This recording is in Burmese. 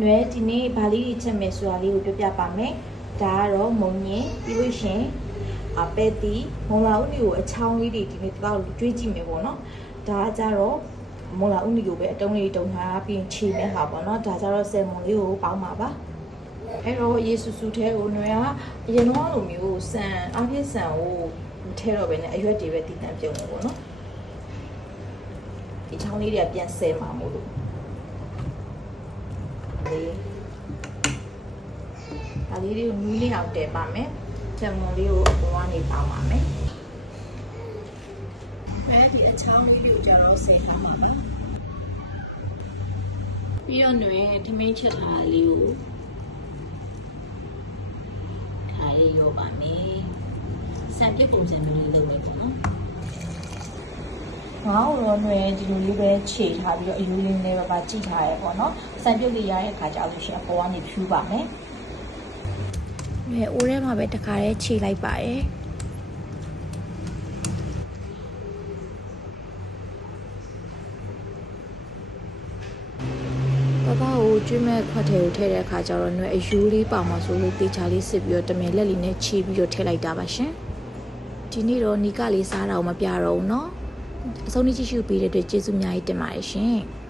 နွယ်ဒီနေ့ဗာလေးတွေချက်မယ်ဆိုတာလေးကိုပြောပြပါမယ်ဒါကတော့မုံညင်ပြီးလို့ရှရင်အပဲတီမုံလာဥနီကိုအချောင်းလေးတွေဒီနေ့တော့တွေးကြည့်မယ်ပေါ့နော်ဒါကကြတော့မုံလာဥနီကိုပဲအတုံးလေးတုံထားပြီးရင်ခြေမဲ့ဟာပေါ့နော်ဒါကြတော့ဆယ်မုံလေးကိုပေါင်းပါပါအဲ့တော့ယေစုစုထဲကိုနွယ်ကအရင်တော့လိုမျိုးဆန်အပြည့်ဆန်ကိုထဲတော့ပဲနဲ့အရွက်တွေပဲတည်တံ့ပြုံးတယ်ပေါ့နော်ဒီချောင်းလေးတွေကပြန်ဆဲမှာမို့လို့လေး လေးတွေကိုနူးလေးအောင်တည်ပါမယ်။ချက်မွန်လေးကိုအပေါ်ကနေပေါင်းပါမယ်။အဲဒီအချောင်းလေးတွေကိုကြတော့ဆယ်ထားပါမယ်။ပြီးတော့ຫນွေထမင်းချက်ထားလေးကိုခါလေးရောပါမယ်။စံပြစ်ပုံစံမျိုးလေးလုပ်မယ်ပေါ့နော်။ငါ့တော့ຫນွေဒီလိုလေးပဲခြေထားပြီးတော့အယူရင်းလေးပဲပါကြည့်ထားရဲပေါ့နော်။စံပြုတ်လေးရတဲ့အခါကျလို့ရှိရင်အပေါ်ကနေဖြူပါမယ်။ အဲအိုးထဲမှာပဲတခါတည်းခြေလိုက်ပါရဲ့။ပပကိုကျွေးမဲ့ခွက်ထဲကိုထည့်တဲ့အခါကျတော့ຫນွေအယူလေးပါမှာဆိုလို့တေချာလေးစစ်ပြီးတော့တမင်လက်လေးနဲ့ခြေပြီးတော့ထည့်လိုက်တာပါရှင်။ဒီနေ့တော့နီကလေးစားတာကိုမပြတော့ဘူးเนาะ။အဆုံးထိကြည့်ရှုပေးတဲ့အတွက်ကျေးဇူးအများကြီးတင်ပါတယ်ရှင်။